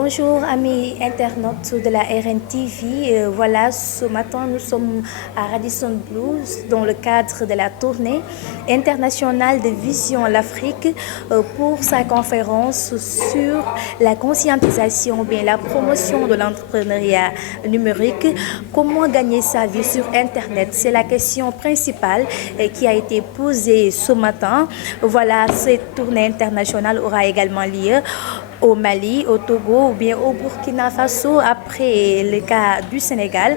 Bonjour amis internautes de la RNTV. Voilà, ce matin nous sommes à Radisson Blu dans le cadre de la tournée internationale de Vision l'Afrique pour sa conférence sur la conscientisation ou bien la promotion de l'entrepreneuriat numérique. Comment gagner sa vie sur Internet? C'est la question principale qui a été posée ce matin. Voilà, cette tournée internationale aura également lieu au Mali, au Togo ou bien au Burkina Faso après le cas du Sénégal.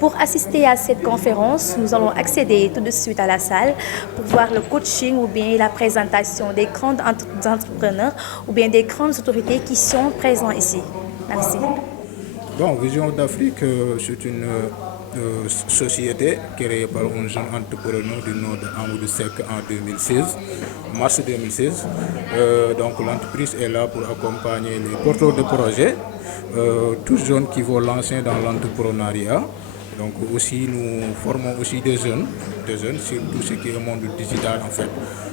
Pour assister à cette conférence, nous allons accéder tout de suite à la salle pour voir le coaching ou bien la présentation des grands entrepreneurs ou bien des grandes autorités qui sont présents ici. Merci. Bon, Vision d'Afrique, c'est une société créée par un jeune entrepreneur du nom d'Amadou Seck en 2016, mars 2016. Donc l'entreprise est là pour accompagner les porteurs de projets, tous jeunes qui vont lancer dans l'entrepreneuriat. Donc aussi nous formons aussi des jeunes sur tout ce qui est le monde digital en fait.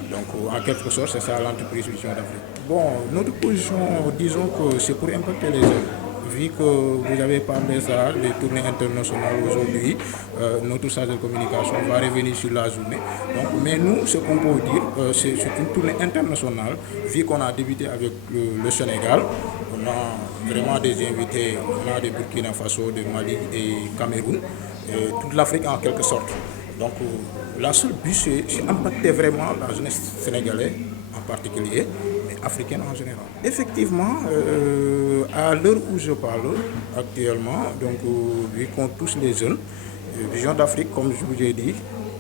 Donc en quelque sorte c'est ça l'entreprise Vision d'Afrique. Bon, notre position, disons que c'est pour impacter les jeunes. Vu que vous avez parlé ça, les tournées internationales aujourd'hui, notre chargé de communication va revenir sur la journée. Donc, mais nous, ce qu'on peut dire, c'est une tournée internationale. Vu qu'on a débuté avec le Sénégal, on a vraiment des invités, on a des Burkina Faso, de Mali et Cameroun, et toute l'Afrique en quelque sorte. Donc, la seule but, c'est impacter vraiment la jeunesse sénégalaise en particulier, mais africaine en général. Effectivement, à l'heure où je parle actuellement, donc vu qu'on touche les jeunes, Vision d'Afrique, comme je vous ai dit,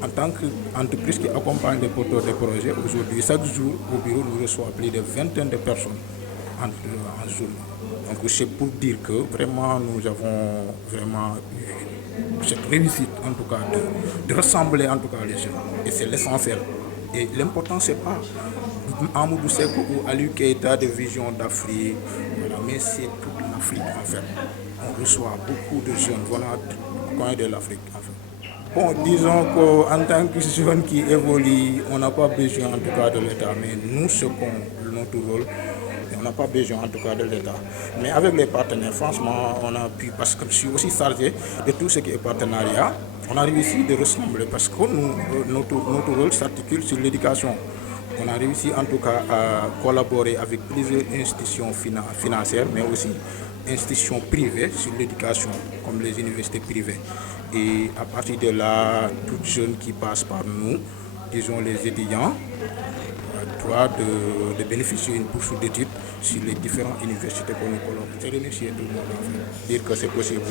en tant qu'entreprise qui accompagne les porteurs de projets, aujourd'hui, chaque jour, au bureau, nous recevons plus de vingtaine de personnes en jour. Donc c'est pour dire que vraiment, nous avons vraiment eu cette réussite, en tout cas, de rassembler en tout cas les jeunes. Et c'est l'essentiel. Et l'important, c'est pas Amadou Seck ou Aliou Keïta de Vision d'Afrique, voilà, mais c'est toute l'Afrique en fait. On reçoit beaucoup de jeunes venant du coin de l'Afrique en fait. Bon, disons qu'en tant que jeunes qui évoluent, on n'a pas besoin en tout cas de l'État, mais nous, notre rôle, on n'a pas besoin en tout cas de l'État. Mais avec les partenaires, franchement, on a pu, parce que je suis aussi chargé de tout ce qui est partenariat, on a réussi de ressembler parce que notre rôle s'articule sur l'éducation. On a réussi en tout cas à collaborer avec plusieurs institutions financières, mais aussi institutions privées sur l'éducation, comme les universités privées. Et à partir de là, tous jeunes qui passent par nous, disons les étudiants, droit de bénéficier d'une bourse d'études sur les différentes universités que nous collaborons. C'est remercier tout le monde en fait, dire que c'est possible.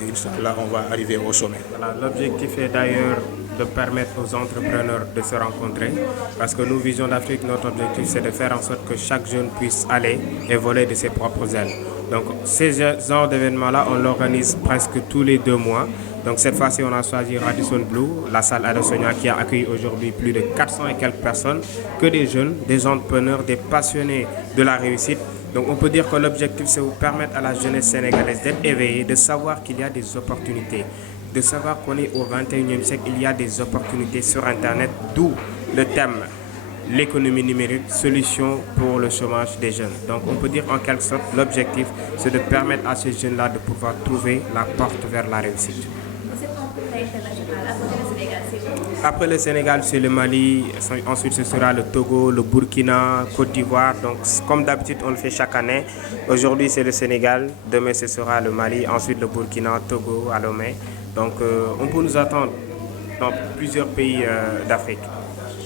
Et Inch'Allah, on va arriver au sommet. Voilà, l'objectif est d'ailleurs de permettre aux entrepreneurs de se rencontrer parce que nous, Vision d'Afrique, notre objectif c'est de faire en sorte que chaque jeune puisse aller et voler de ses propres ailes. Donc ces genres d'événements-là, on l'organise presque tous les 2 mois. Donc cette fois-ci, on a choisi Radisson Blu, la salle Adesanya qui a accueilli aujourd'hui plus de 400 et quelques personnes, que des jeunes, des entrepreneurs, des passionnés de la réussite. Donc on peut dire que l'objectif c'est de permettre à la jeunesse sénégalaise d'être éveillée, de savoir qu'il y a des opportunités, de savoir qu'on est au 21e siècle, il y a des opportunités sur Internet, d'où le thème l'économie numérique, solution pour le chômage des jeunes. Donc on peut dire en quelque sorte l'objectif c'est de permettre à ces jeunes-là de pouvoir trouver la porte vers la réussite. Après le Sénégal, c'est le Mali, ensuite ce sera le Togo, le Burkina, Côte d'Ivoire. Donc comme d'habitude, on le fait chaque année. Aujourd'hui, c'est le Sénégal, demain ce sera le Mali, ensuite le Burkina, Togo, à Lomé. Donc on peut nous attendre dans plusieurs pays d'Afrique.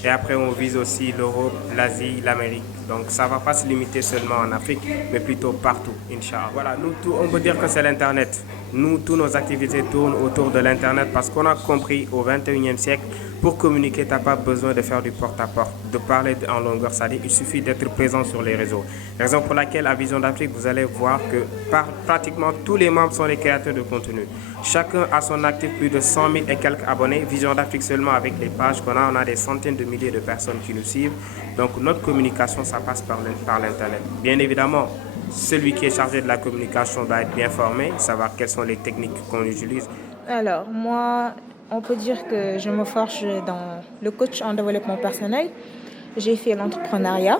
Et après, on vise aussi l'Europe, l'Asie, l'Amérique. Donc ça ne va pas se limiter seulement en Afrique, mais plutôt partout, Inch'Allah. Voilà, on peut dire que c'est l'Internet. Nous, toutes nos activités tournent autour de l'Internet parce qu'on a compris au 21e siècle, pour communiquer, tu n'as pas besoin de faire du porte-à-porte, de parler en longueur salée. Il suffit d'être présent sur les réseaux. Raison pour laquelle, à Vision d'Afrique, vous allez voir que pratiquement tous les membres sont des créateurs de contenu. Chacun a son actif, plus de 100 000 et quelques abonnés. Vision d'Afrique seulement, avec les pages qu'on a, on a des centaines de milliers de personnes qui nous suivent. Donc notre communication, ça passe par l'Internet. Bien évidemment, celui qui est chargé de la communication doit être bien formé, savoir quelles sont les techniques qu'on utilise. Alors, moi, on peut dire que je me forge dans le coach en développement personnel. J'ai fait l'entrepreneuriat.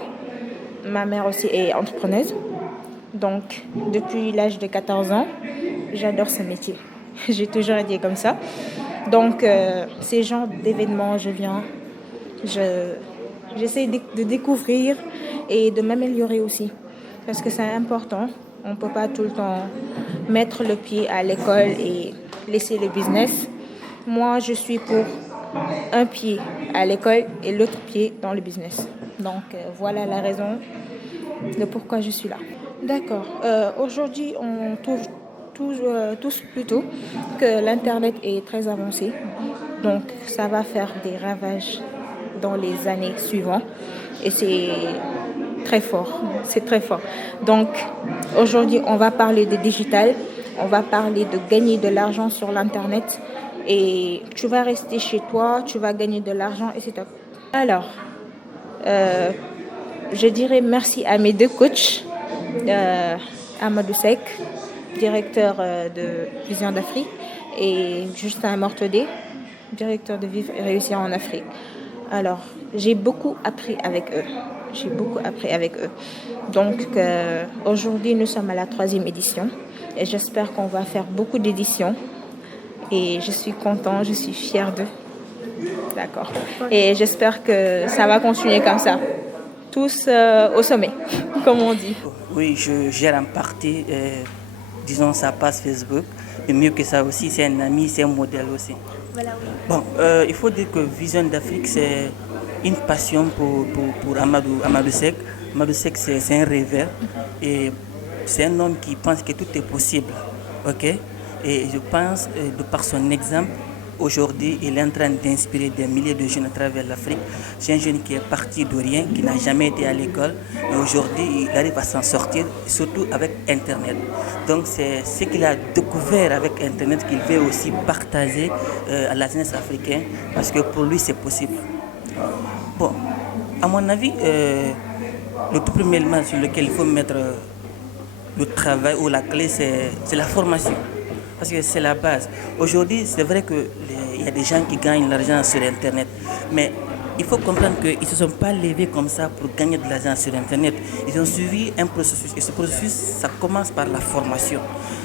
Ma mère aussi est entrepreneuse. Donc, depuis l'âge de 14 ans, j'adore ce métier. J'ai toujours été comme ça. Donc, ces genres d'événements, j'essaie de découvrir et de m'améliorer aussi. Parce que c'est important. On ne peut pas tout le temps mettre le pied à l'école et laisser le business. Moi, je suis pour un pied à l'école et l'autre pied dans le business. Donc, voilà la raison de pourquoi je suis là. D'accord. Aujourd'hui, on trouve tous plutôt que l'Internet est très avancé. Donc, ça va faire des ravages dans les années suivantes. Et c'est très fort. C'est très fort. Donc, aujourd'hui, on va parler de digital. On va parler de gagner de l'argent sur l'Internet. Et tu vas rester chez toi, tu vas gagner de l'argent et c'est top. Alors, je dirais merci à mes deux coachs. Amadou Seck, directeur de Vision d'Afrique, et Justin Mortodé, directeur de Vivre et Réussir en Afrique. Alors, j'ai beaucoup appris avec eux. Donc, aujourd'hui, nous sommes à la 3e édition et j'espère qu'on va faire beaucoup d'éditions. Et je suis contente, je suis fière d'eux. D'accord. Et j'espère que ça va continuer comme ça. Tous au sommet, comme on dit. Oui, je gère en partie, disons, sa page Facebook. Et mieux que ça aussi, c'est un ami, c'est un modèle aussi. Voilà, oui. Bon, il faut dire que Vision d'Afrique, c'est une passion pour Amadou Seck. Amadou Seck, c'est un rêveur. Et c'est un homme qui pense que tout est possible. OK? Et je pense, de par son exemple, aujourd'hui, il est en train d'inspirer des milliers de jeunes à travers l'Afrique. C'est un jeune qui est parti de rien, qui n'a jamais été à l'école. Et aujourd'hui, il arrive à s'en sortir, surtout avec Internet. Donc, c'est ce qu'il a découvert avec Internet qu'il veut aussi partager à la jeunesse africaine, parce que pour lui, c'est possible. Bon, à mon avis, le tout premier élément sur lequel il faut mettre le travail ou la clé, c'est la formation. Parce que c'est la base. Aujourd'hui, c'est vrai qu'il y a des gens qui gagnent de l'argent sur Internet. Mais il faut comprendre qu'ils ne se sont pas levés comme ça pour gagner de l'argent sur Internet. Ils ont suivi un processus. Et ce processus, ça commence par la formation.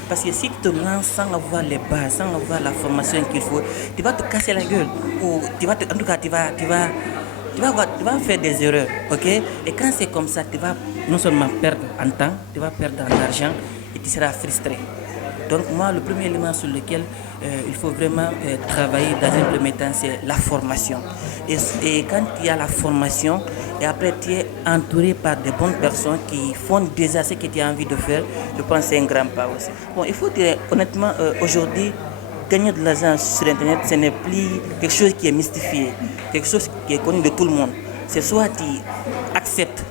Parce que si tu te lances sans avoir les bases, sans avoir la formation qu'il faut, tu vas te casser la gueule. Ou tu vas faire des erreurs. Ok? Et quand c'est comme ça, tu vas non seulement perdre en temps, tu vas perdre en argent et tu seras frustré. Donc moi, le premier élément sur lequel il faut vraiment travailler dans un premier temps, c'est la formation. Et quand il y a la formation, et après tu es entouré par de bonnes personnes qui font déjà ce que tu as envie de faire, je pense que c'est un grand pas aussi. Bon, il faut dire honnêtement, aujourd'hui, gagner de l'argent sur Internet, ce n'est plus quelque chose qui est mystifié, quelque chose qui est connu de tout le monde. C'est soit tu acceptes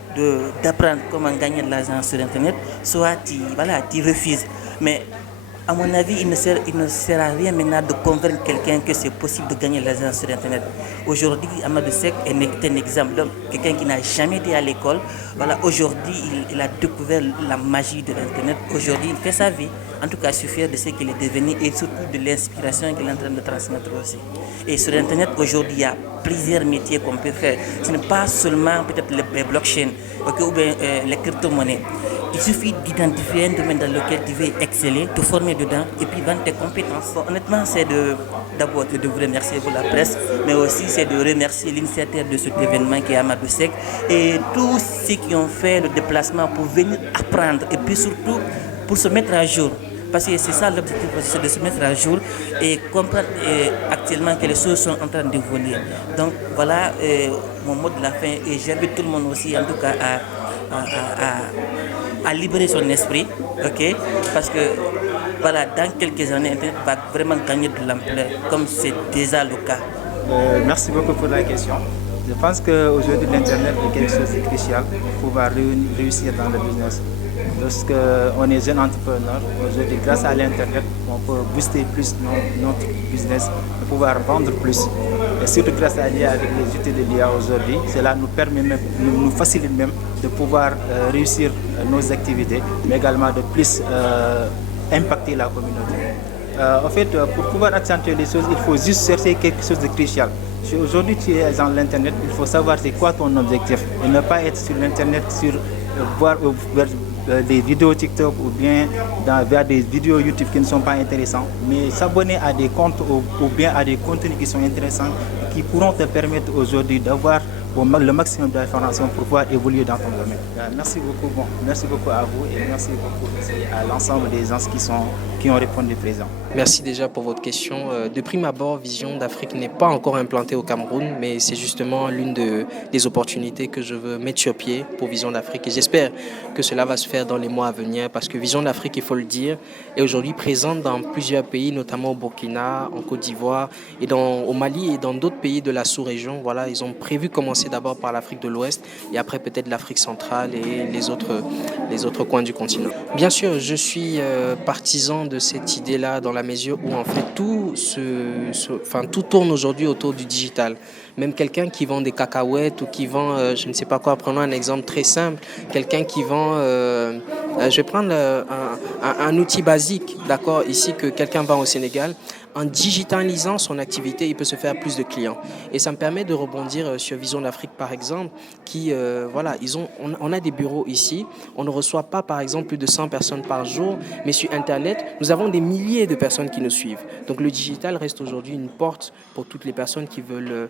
d'apprendre comment gagner de l'argent sur Internet, soit tu refuses. Mais à mon avis, il ne sert à rien maintenant de convaincre quelqu'un que c'est possible de gagner de l'argent sur Internet. Aujourd'hui, Amadou Seck est un exemple d'homme, quelqu'un qui n'a jamais été à l'école. Voilà, aujourd'hui, il a découvert la magie de l'Internet. Aujourd'hui, il fait sa vie. En tout cas, je suis fier de ce qu'il est devenu et surtout de l'inspiration qu'il est en train de transmettre aussi. Et sur Internet, aujourd'hui, il y a plusieurs métiers qu'on peut faire. Ce n'est pas seulement peut-être les blockchains ou bien les crypto-monnaies. Il suffit d'identifier un domaine dans lequel tu veux exceller, te former dedans et puis vendre tes compétences. Bon, honnêtement, c'est d'abord de vous remercier pour la presse, mais aussi c'est de remercier l'initiateur de cet événement qui est Amadou Seck et tous ceux qui ont fait le déplacement pour venir apprendre et puis surtout pour se mettre à jour. Parce que c'est ça l'objectif, c'est de se mettre à jour et comprendre actuellement que les choses sont en train d'évoluer. Donc voilà mon mot de la fin et j'invite tout le monde aussi en tout cas à libérer son esprit, ok? Parce que voilà, dans quelques années, Internet va vraiment gagner de l'ampleur, comme c'est déjà le cas. Merci beaucoup pour la question. Je pense qu'aujourd'hui, l'Internet est quelque chose de crucial pour pouvoir réussir dans le business. Lorsqu'on est jeune entrepreneur, aujourd'hui, grâce à l'Internet, on peut booster plus notre business et pouvoir vendre plus. Et surtout grâce à l'IA, avec les outils de l'IA aujourd'hui, cela nous permet même, nous facilite même de pouvoir réussir nos activités, mais également de plus impacter la communauté. En fait, pour pouvoir accentuer les choses, il faut juste chercher quelque chose de crucial. Si aujourd'hui tu es dans l'Internet, il faut savoir c'est quoi ton objectif et ne pas être sur l'Internet, des vidéos TikTok ou bien vers des vidéos YouTube qui ne sont pas intéressantes, mais s'abonner à des comptes ou bien à des contenus qui sont intéressants, qui pourront te permettre aujourd'hui d'avoir le maximum d'informations pour pouvoir évoluer dans ton domaine. Merci beaucoup. Merci beaucoup à vous et merci beaucoup aussi à l'ensemble des gens qui ont répondu présent. Merci déjà pour votre question. De prime abord, Vision d'Afrique n'est pas encore implantée au Cameroun, mais c'est justement l'une des opportunités que je veux mettre sur pied pour Vision d'Afrique. Et j'espère que cela va se faire dans les mois à venir parce que Vision d'Afrique, il faut le dire, est aujourd'hui présente dans plusieurs pays, notamment au Burkina, en Côte d'Ivoire et au Mali et dans d'autres pays de la sous-région. Voilà, ils ont prévu commencer d'abord par l'Afrique de l'Ouest et après peut-être l'Afrique centrale et les autres coins du continent. Bien sûr, je suis partisan de cette idée-là dans la mesure où en fait tout tourne aujourd'hui autour du digital. Même quelqu'un qui vend des cacahuètes ou qui vend, je ne sais pas quoi, prenons un exemple très simple, quelqu'un qui vend, je vais prendre un outil basique, d'accord, ici que quelqu'un vend au Sénégal. En digitalisant son activité, il peut se faire plus de clients. Et ça me permet de rebondir sur Vision d'Afrique, par exemple, qui, on a des bureaux ici. On ne reçoit pas, par exemple, plus de 100 personnes par jour, mais sur Internet, nous avons des milliers de personnes qui nous suivent. Donc le digital reste aujourd'hui une porte pour toutes les personnes qui veulent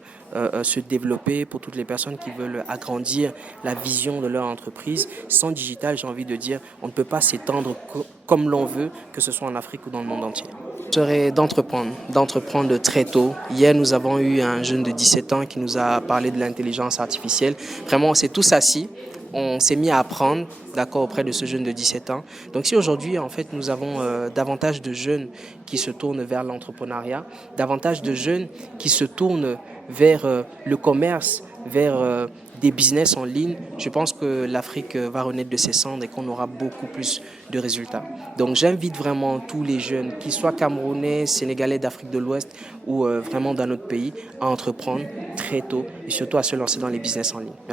se développer, pour toutes les personnes qui veulent agrandir la vision de leur entreprise. Sans digital, j'ai envie de dire, on ne peut pas s'étendre comme l'on veut, que ce soit en Afrique ou dans le monde entier. Serait d'entreprendre très tôt. Hier, nous avons eu un jeune de 17 ans qui nous a parlé de l'intelligence artificielle. Vraiment, on s'est tous assis, on s'est mis à apprendre, d'accord, auprès de ce jeune de 17 ans. Donc si aujourd'hui, en fait, nous avons davantage de jeunes qui se tournent vers l'entrepreneuriat, davantage de jeunes qui se tournent vers le commerce, vers des business en ligne, je pense que l'Afrique va renaître de ses cendres et qu'on aura beaucoup plus de résultats. Donc j'invite vraiment tous les jeunes, qu'ils soient camerounais, sénégalais d'Afrique de l'Ouest ou vraiment dans notre pays, à entreprendre très tôt et surtout à se lancer dans les business en ligne.